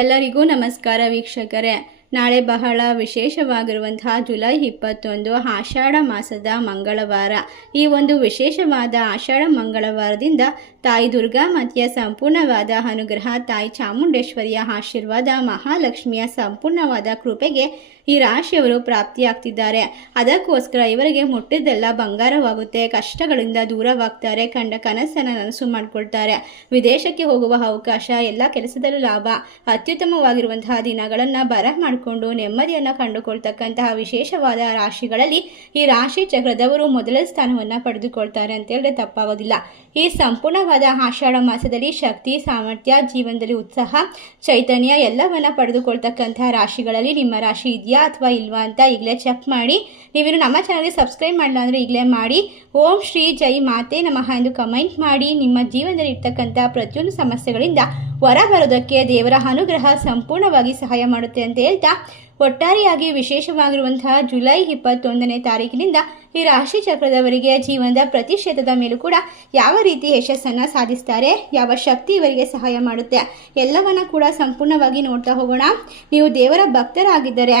ಎಲ್ಲರಿಗೂ ನಮಸ್ಕಾರ ವೀಕ್ಷಕರೇ. ನಾಳೆ ಬಹಳ ವಿಶೇಷವಾಗಿರುವಂತಹ ಜುಲೈ 21 ಆಷಾಢ ಮಾಸದ ಮಂಗಳವಾರ. ಈ ಒಂದು ವಿಶೇಷವಾದ ಆಷಾಢ ಮಂಗಳವಾರದಿಂದ ತಾಯಿ ದುರ್ಗಾಮಾತೆಯ ಸಂಪೂರ್ಣವಾದ ಅನುಗ್ರಹ, ತಾಯಿ ಚಾಮುಂಡೇಶ್ವರಿಯ ಆಶೀರ್ವಾದ, ಮಹಾಲಕ್ಷ್ಮಿಯ ಸಂಪೂರ್ಣವಾದ ಕೃಪೆಗೆ ಈ ರಾಶಿಯವರು ಪ್ರಾಪ್ತಿಯಾಗ್ತಿದ್ದಾರೆ. ಅದಕ್ಕೋಸ್ಕರ ಇವರಿಗೆ ಮುಟ್ಟಿದ್ದೆಲ್ಲ ಬಂಗಾರವಾಗುತ್ತೆ, ಕಷ್ಟಗಳಿಂದ ದೂರವಾಗ್ತಾರೆ, ಕಂಡ ಕನಸನ್ನು ನನಸು ಮಾಡಿಕೊಳ್ತಾರೆ, ವಿದೇಶಕ್ಕೆ ಹೋಗುವ ಅವಕಾಶ, ಎಲ್ಲ ಕೆಲಸದಲ್ಲೂ ಲಾಭ, ಅತ್ಯುತ್ತಮವಾಗಿರುವಂತಹ ದಿನಗಳನ್ನು ಬರ ಮಾಡಿಕೊಂಡು ನೆಮ್ಮದಿಯನ್ನು ಕಂಡುಕೊಳ್ತಕ್ಕಂತಹ ವಿಶೇಷವಾದ ರಾಶಿಗಳಲ್ಲಿ ಈ ರಾಶಿ ಚಕ್ರದವರು ಮೊದಲ ಸ್ಥಾನವನ್ನು ಪಡೆದುಕೊಳ್ತಾರೆ ಅಂತ ಹೇಳಿದ್ರೆ ತಪ್ಪಾಗೋದಿಲ್ಲ. ಈ ಸಂಪೂರ್ಣವಾದ ಆಷಾಢ ಮಾಸದಲ್ಲಿ ಶಕ್ತಿ, ಸಾಮರ್ಥ್ಯ, ಜೀವನದಲ್ಲಿ ಉತ್ಸಾಹ, ಚೈತನ್ಯ ಎಲ್ಲವನ್ನ ಪಡೆದುಕೊಳ್ತಕ್ಕಂತಹ ರಾಶಿಗಳಲ್ಲಿ ನಿಮ್ಮ ರಾಶಿ ಇದೆಯಾ ಅಥವಾ ಇಲ್ವಾ ಅಂತ ಈಗಲೇ ಚೆಕ್ ಮಾಡಿ. ನೀವಿನ್ನು ನಮ್ಮ ಚಾನಲ್ಗೆ ಸಬ್ಸ್ಕ್ರೈಬ್ ಮಾಡಿಲ್ಲ ಅಂದರೆ ಈಗಲೇ ಮಾಡಿ. ಓಂ ಶ್ರೀ ಜೈ ಮಾತೆ ನಮಃ ಎಂದು ಕಮೆಂಟ್ ಮಾಡಿ. ನಿಮ್ಮ ಜೀವನದಲ್ಲಿ ಇರ್ತಕ್ಕಂಥ ಪ್ರತಿಯೊಂದು ಸಮಸ್ಯೆಗಳಿಂದ ಹೊರ ಬರೋದಕ್ಕೆ ದೇವರ ಅನುಗ್ರಹ ಸಂಪೂರ್ಣವಾಗಿ ಸಹಾಯ ಮಾಡುತ್ತೆ ಅಂತ ಹೇಳ್ತಾ, ಒಟ್ಟಾರೆಯಾಗಿ ವಿಶೇಷವಾಗಿರುವಂತಹ ಜುಲೈ 21ನೇ ತಾರೀಕಿನಿಂದ ಈ ರಾಶಿ ಚಕ್ರದವರಿಗೆ ಜೀವನದ ಪ್ರತಿ ಕ್ಷೇತ್ರದ ಮೇಲೂ ಕೂಡ ಯಾವ ರೀತಿ ಯಶಸ್ಸನ್ನು ಸಾಧಿಸ್ತಾರೆ, ಯಾವ ಶಕ್ತಿ ಇವರಿಗೆ ಸಹಾಯ ಮಾಡುತ್ತೆ ಎಲ್ಲವನ್ನ ಕೂಡ ಸಂಪೂರ್ಣವಾಗಿ ನೋಡ್ತಾ ಹೋಗೋಣ. ನೀವು ದೇವರ ಭಕ್ತರಾಗಿದ್ದರೆ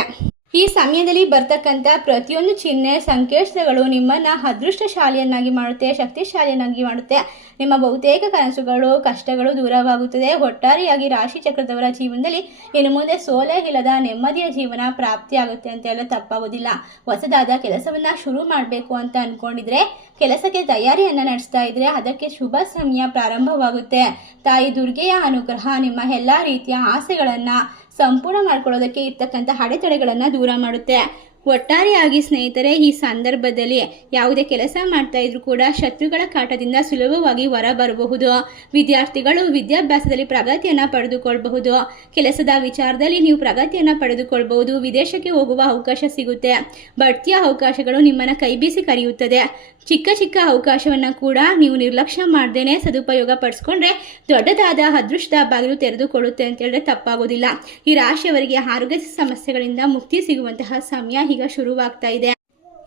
ಈ ಸಮಯದಲ್ಲಿ ಬರ್ತಕ್ಕಂಥ ಪ್ರತಿಯೊಂದು ಚಿಹ್ನೆ, ಸಂಕೇತಗಳು ನಿಮ್ಮನ್ನು ಅದೃಷ್ಟಶಾಲಿಯನ್ನಾಗಿ ಮಾಡುತ್ತೆ, ಶಕ್ತಿಶಾಲಿಯನ್ನಾಗಿ ಮಾಡುತ್ತೆ. ನಿಮ್ಮ ಬಹುತೇಕ ಕನಸುಗಳು, ಕಷ್ಟಗಳು ದೂರವಾಗುತ್ತದೆ. ಒಟ್ಟಾರೆಯಾಗಿ ರಾಶಿ ಚಕ್ರದವರ ಜೀವನದಲ್ಲಿ ಇನ್ನು ಮುಂದೆ ಸೋಲೆ ಇಲ್ಲದ ನೆಮ್ಮದಿಯ ಜೀವನ ಪ್ರಾಪ್ತಿಯಾಗುತ್ತೆ ಅಂತ ಎಲ್ಲ ತಪ್ಪಾಗೋದಿಲ್ಲ. ಹೊಸದಾದ ಕೆಲಸವನ್ನು ಶುರು ಮಾಡಬೇಕು ಅಂತ ಅಂದ್ಕೊಂಡಿದ್ರೆ, ಕೆಲಸಕ್ಕೆ ತಯಾರಿಯನ್ನು ನಡೆಸ್ತಾ ಇದ್ರೆ ಅದಕ್ಕೆ ಶುಭ ಸಮಯ ಪ್ರಾರಂಭವಾಗುತ್ತೆ. ತಾಯಿ ದುರ್ಗೆಯ ಅನುಗ್ರಹ ನಿಮ್ಮ ಎಲ್ಲ ರೀತಿಯ ಆಸೆಗಳನ್ನು ಸಂಪೂರ್ಣ ಮಾಡ್ಕೊಳ್ಳೋದಕ್ಕೆ ಇರ್ತಕ್ಕಂಥ ಅಡೆತಡೆಗಳನ್ನು ದೂರ ಮಾಡುತ್ತೆ. ಒಟ್ಟಾರೆಯಾಗಿ ಸ್ನೇಹಿತರೆ, ಈ ಸಂದರ್ಭದಲ್ಲಿ ಯಾವುದೇ ಕೆಲಸ ಮಾಡ್ತಾ ಇದ್ರೂ ಕೂಡ ಶತ್ರುಗಳ ಕಾಟದಿಂದ ಸುಲಭವಾಗಿ ಹೊರ ಬರಬಹುದು. ವಿದ್ಯಾರ್ಥಿಗಳು ವಿದ್ಯಾಭ್ಯಾಸದಲ್ಲಿ ಪ್ರಗತಿಯನ್ನು ಪಡೆದುಕೊಳ್ಳಬಹುದು. ಕೆಲಸದ ವಿಚಾರದಲ್ಲಿ ನೀವು ಪ್ರಗತಿಯನ್ನು ಪಡೆದುಕೊಳ್ಬಹುದು. ವಿದೇಶಕ್ಕೆ ಹೋಗುವ ಅವಕಾಶ ಸಿಗುತ್ತೆ. ಬಡ್ತಿಯ ಅವಕಾಶಗಳು ನಿಮ್ಮನ್ನು ಕೈಬೀಸಿ ಕರೆಯುತ್ತದೆ. ಚಿಕ್ಕ ಚಿಕ್ಕ ಅವಕಾಶವನ್ನು ಕೂಡ ನೀವು ನಿರ್ಲಕ್ಷ್ಯ ಮಾಡ್ದೇನೆ ಸದುಪಯೋಗ ಪಡಿಸ್ಕೊಂಡ್ರೆ ದೊಡ್ಡದಾದ ಅದೃಷ್ಟ ಬಾಗಿಲು ತೆರೆದುಕೊಳ್ಳುತ್ತೆ ಅಂತ ಹೇಳಿದ್ರೆ ತಪ್ಪಾಗೋದಿಲ್ಲ. ಈ ರಾಶಿಯವರಿಗೆ ಆರೋಗ್ಯ ಸಮಸ್ಯೆಗಳಿಂದ ಮುಕ್ತಿ ಸಿಗುವಂತಹ ಸಮಯ ಈಗ ಶುರುವಾಗ್ತಾ ಇದೆ.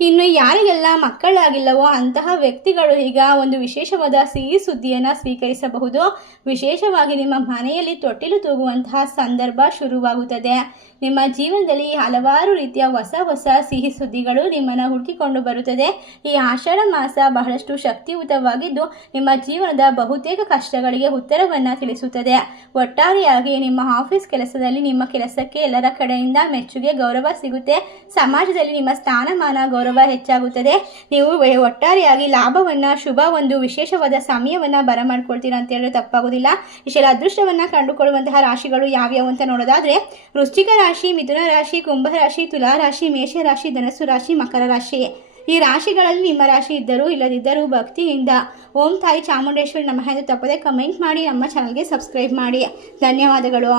ಇನ್ನು ಯಾರಿಗೆಲ್ಲ ಮಕ್ಕಳಾಗಿಲ್ಲವೋ ಅಂತಹ ವ್ಯಕ್ತಿಗಳು ಈಗ ಒಂದು ವಿಶೇಷವಾದ ಸಿಹಿ ಸುದ್ದಿಯನ್ನು ಸ್ವೀಕರಿಸಬಹುದು. ವಿಶೇಷವಾಗಿ ನಿಮ್ಮ ಮನೆಯಲ್ಲಿ ತೊಟ್ಟಿಲು ತೂಗುವಂತಹ ಸಂದರ್ಭ ಶುರುವಾಗುತ್ತದೆ. ನಿಮ್ಮ ಜೀವನದಲ್ಲಿ ಹಲವಾರು ರೀತಿಯ ಹೊಸ ಹೊಸ ಸಿಹಿ ಸುದ್ದಿಗಳು ನಿಮ್ಮನ್ನು ಹುಡುಕಿಕೊಂಡು ಬರುತ್ತದೆ. ಈ ಆಷಾಢ ಮಾಸ ಬಹಳಷ್ಟು ಶಕ್ತಿಯುತವಾಗಿದ್ದು ನಿಮ್ಮ ಜೀವನದ ಬಹುತೇಕ ಕಷ್ಟಗಳಿಗೆ ಉತ್ತರವನ್ನು ತಿಳಿಸುತ್ತದೆ. ಒಟ್ಟಾರೆಯಾಗಿ ನಿಮ್ಮ ಆಫೀಸ್ ಕೆಲಸದಲ್ಲಿ ನಿಮ್ಮ ಕೆಲಸಕ್ಕೆ ಎಲ್ಲರ ಕಡೆಯಿಂದ ಮೆಚ್ಚುಗೆ, ಗೌರವ ಸಿಗುತ್ತೆ. ಸಮಾಜದಲ್ಲಿ ನಿಮ್ಮ ಸ್ಥಾನಮಾನ, ಗೌರವ ಹೆಚ್ಚಾಗುತ್ತದೆ. ನೀವು ಒಟ್ಟಾರೆಯಾಗಿ ಲಾಭವನ್ನು, ಶುಭ ಒಂದು ವಿಶೇಷವಾದ ಸಮಯವನ್ನು ಬರಮಾಡ್ಕೊಳ್ತೀರಾ ಅಂತ ಹೇಳಿದ್ರೆ ತಪ್ಪಾಗೋದಿಲ್ಲ. ಇಷ್ಟೆಲ್ಲ ಅದೃಷ್ಟವನ್ನು ಕಂಡುಕೊಳ್ಳುವಂತಹ ರಾಶಿಗಳು ಯಾವ್ಯಾವು ಅಂತ ನೋಡೋದಾದ್ರೆ, ವೃಶ್ಚಿಕ ರಾಶಿ, ಮಿಥುನ ರಾಶಿ, ಕುಂಭ ರಾಶಿ, ತುಲಾ ರಾಶಿ, ಮೇಷ ರಾಶಿ, ಧನಸ್ಸು ರಾಶಿ, ಮಕರ ರಾಶಿ. ಈ ರಾಶಿಗಳಲ್ಲಿ ನಿಮ್ಮ ರಾಶಿ ಇದ್ದರೂ ಇಲ್ಲದಿದ್ದರೂ ಭಕ್ತಿಯಿಂದ ಓಂ ತಾಯಿ ಚಾಮುಂಡೇಶ್ವರಿ ನಮಃ ಎಂದು ತಪ್ಪದೆ ಕಮೆಂಟ್ ಮಾಡಿ. ನಮ್ಮ ಚಾನಲ್ಗೆ ಸಬ್ಸ್ಕ್ರೈಬ್ ಮಾಡಿ. ಧನ್ಯವಾದಗಳು.